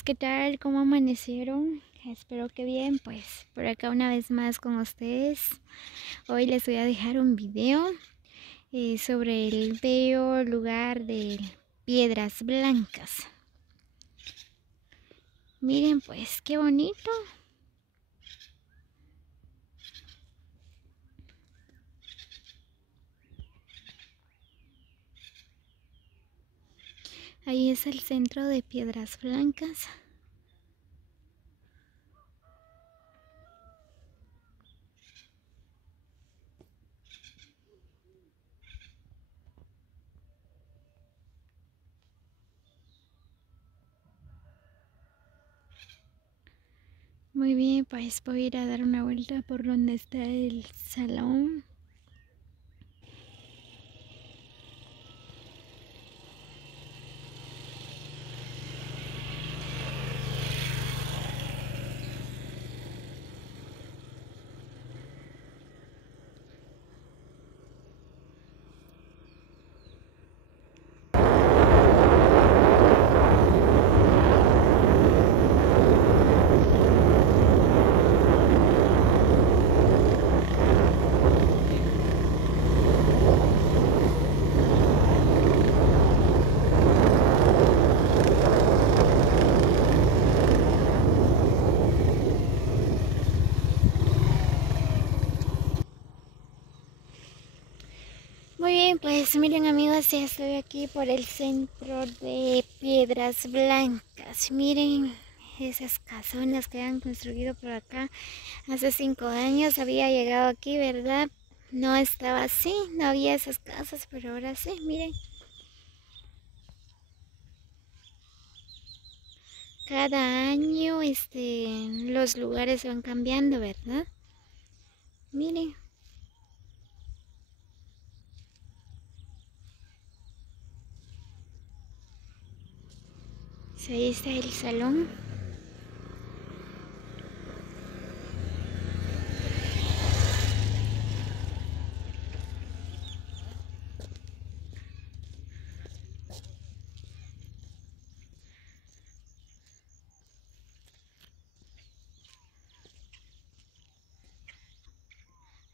amigos, ¿qué tal? ¿Cómo amanecieron? Espero que bien, pues por acá una vez más con ustedes. Hoy les voy a dejar un video sobre el bello lugar de Piedras Blancas. Miren pues, qué bonito. Ahí es el centro de Piedras Blancas. Muy bien, pues voy a ir a dar una vuelta por donde está el salón. Muy bien, pues miren amigos, ya estoy aquí por el centro de Piedras Blancas. Miren esas casonas que han construido por acá. Hace 5 años había llegado aquí, ¿verdad? No estaba así, no había esas casas, pero ahora sí, miren. Cada año los lugares van cambiando, ¿verdad? Miren. Ahí está el salón.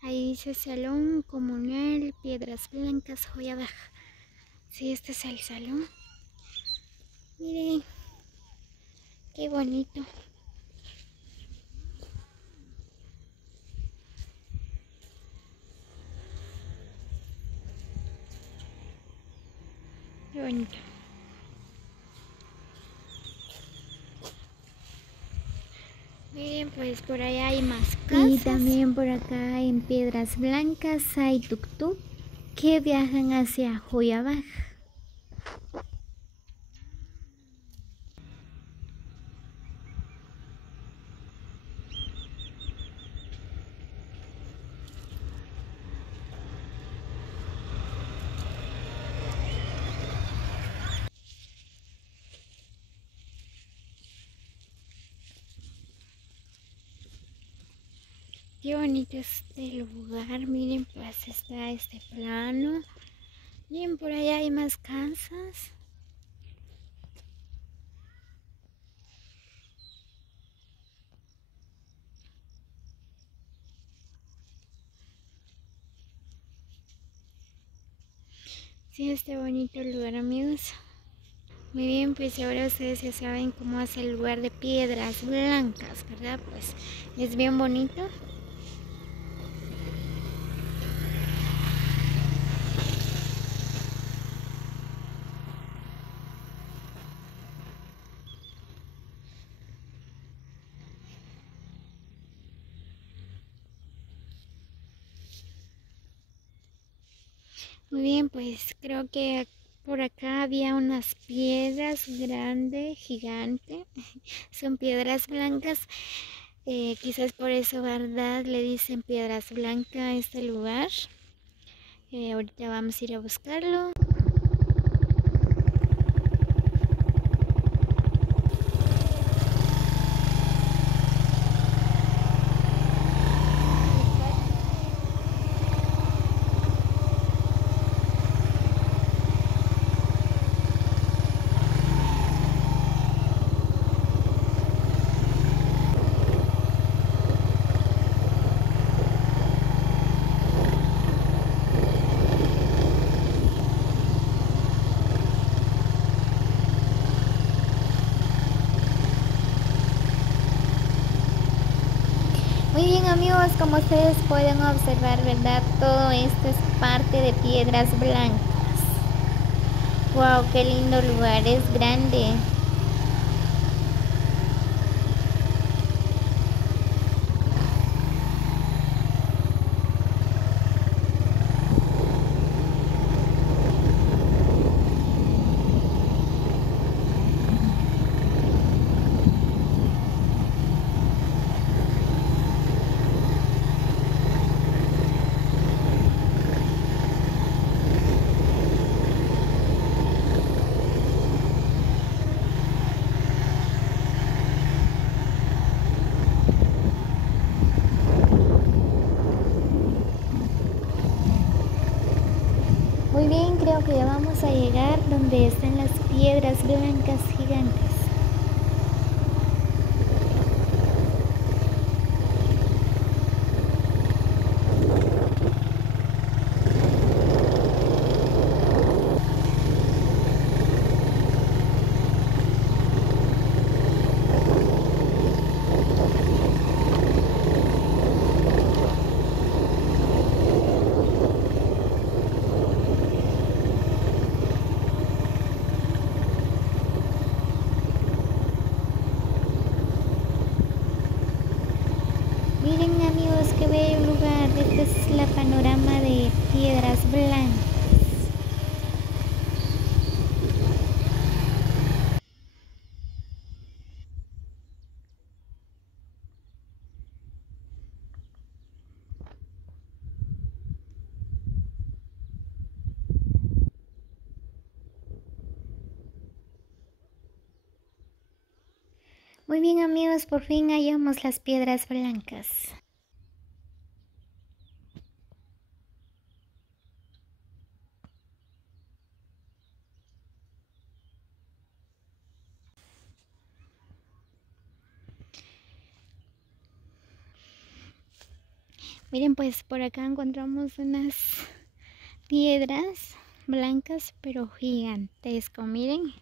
Ahí dice Salón Comunal Piedras Blancas, Joya Baja. Sí, este es el salón. Miren, qué bonito. Qué bonito. Miren, pues por allá hay más casas. Y también por acá en Piedras Blancas hay tuk-tuk que viajan hacia Joya Baja. Qué bonito este lugar, miren, pues está este plano. Miren, por allá hay más casas. Sí, este bonito lugar, amigos. Muy bien, pues ahora ustedes ya saben cómo es el lugar de Piedras Blancas, ¿verdad? Pues es bien bonito. Muy bien, pues creo que por acá había unas piedras grandes, gigantes. Son piedras blancas. Quizás por eso, ¿verdad? Le dicen Piedras Blancas a este lugar. Ahorita vamos a ir a buscarlo. amigos, como ustedes pueden observar, ¿verdad? Todo esto es parte de piedras blancas. Wow, qué lindo lugar, es grande. Muy bien, creo que ya vamos a llegar donde están las piedras blancas gigantes. Miren amigos, qué bello lugar. Este es la panorama de piedras blancas. Muy bien amigos, por fin hallamos las piedras blancas. Miren, pues por acá encontramos unas piedras blancas pero gigantesco, miren.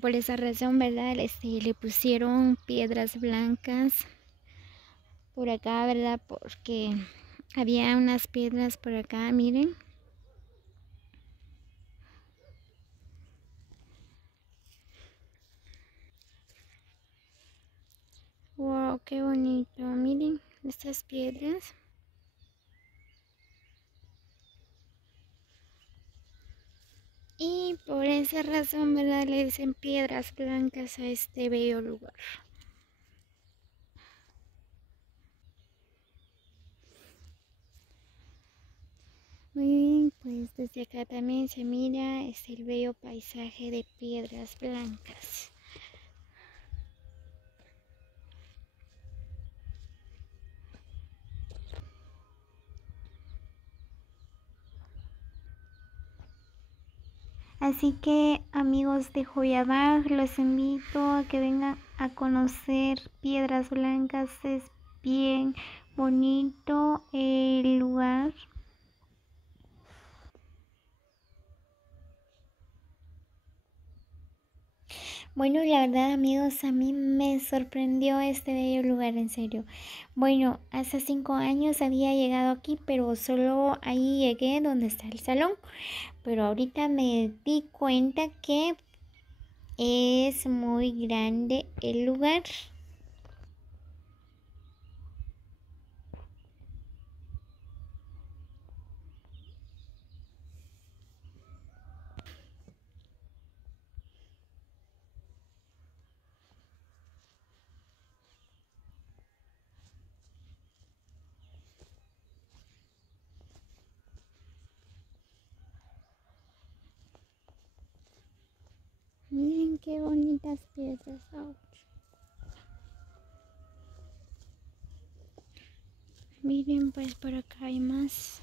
Por esa razón, ¿verdad? Le pusieron piedras blancas por acá, ¿verdad? Porque había unas piedras por acá, miren. Wow, qué bonito, miren estas piedras. Y por esa razón, ¿verdad? Le dicen piedras blancas a este bello lugar. Muy bien, pues desde acá también se mira el bello paisaje de piedras blancas. Así que amigos de Joyabaj, los invito a que vengan a conocer Piedras Blancas. Es bien bonito el lugar. Bueno, la verdad amigos, a mí me sorprendió este bello lugar, en serio. Bueno, hace 5 años había llegado aquí, pero solo ahí llegué donde está el salón. Pero ahorita me di cuenta que es muy grande el lugar. Miren qué bonitas piedras. Ouch. Miren, pues por acá hay más.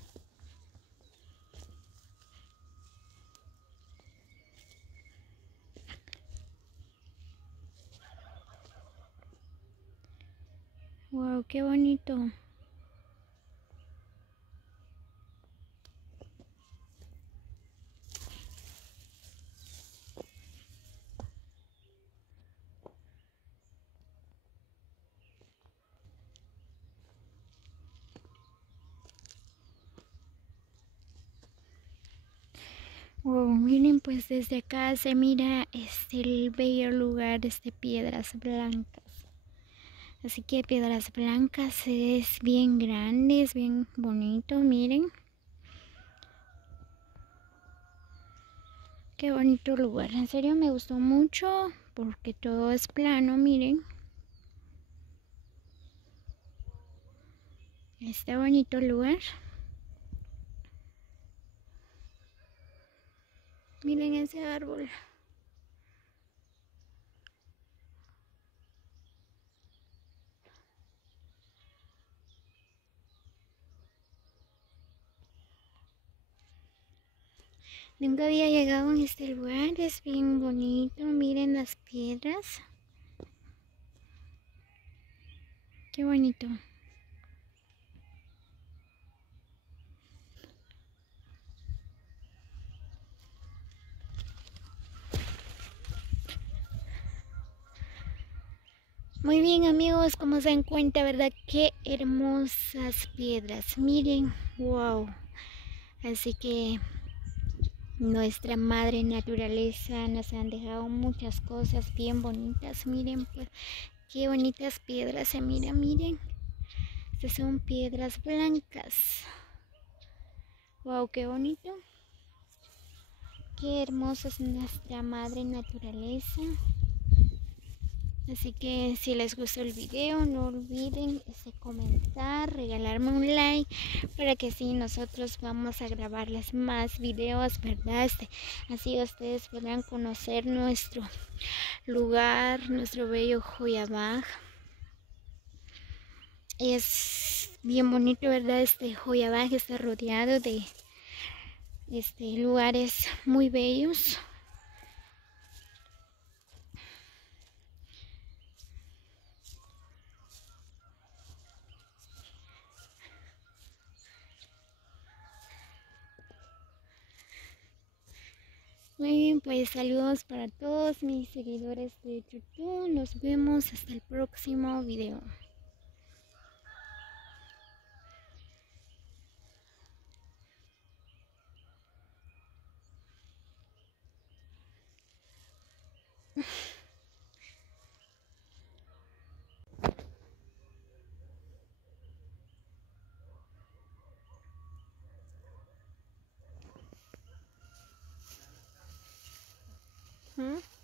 Wow, qué bonito. Oh, miren, pues desde acá se mira el bello lugar de Piedras Blancas. Así que Piedras Blancas es bien grande, es bien bonito, miren. Qué bonito lugar, en serio me gustó mucho porque todo es plano, miren. Este bonito lugar. Miren ese árbol. Nunca había llegado en este lugar, es bien bonito, miren las piedras. Qué bonito. Muy bien amigos, como se dan cuenta, ¿verdad? Qué hermosas piedras, miren, wow. Así que nuestra madre naturaleza nos han dejado muchas cosas bien bonitas, miren pues, qué bonitas piedras se miran, miren. Estas son piedras blancas. Wow, qué bonito. Qué hermosa es nuestra madre naturaleza. Así que si les gustó el video, no olviden comentar, regalarme un like para que así nosotros vamos a grabarles más videos, ¿verdad? Así ustedes podrán conocer nuestro lugar, nuestro bello Joyabaj. Es bien bonito, ¿verdad? Joyabaj está rodeado de lugares muy bellos. Muy bien, pues saludos para todos mis seguidores de YouTube. Nos vemos hasta el próximo video. ¿Mm?